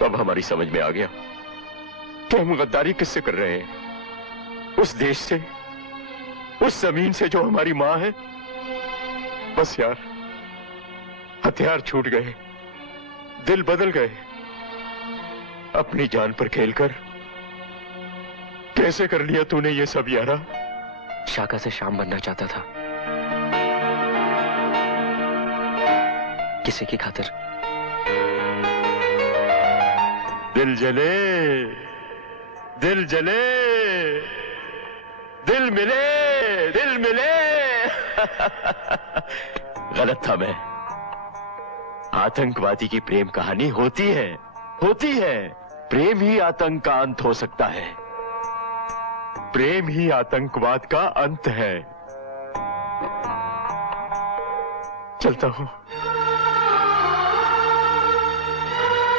तब हमारी समझ में आ गया कि हम गद्दारी किससे कर रहे हैं। उस देश से, उस जमीन से जो हमारी मां है। बस यार, हथियार छूट गए, दिल बदल गए। अपनी जान पर खेलकर कैसे कर लिया तूने ये सब यारा? शाका से शाम बनना चाहता था, किसी की खातिर। दिल जले, दिल जले, दिल मिले, दिल मिले। गलत था मैं। आतंकवादी की प्रेम कहानी होती है, होती है। प्रेम ही आतंक का अंत हो सकता है। प्रेम ही आतंकवाद का अंत है। चलता हूं।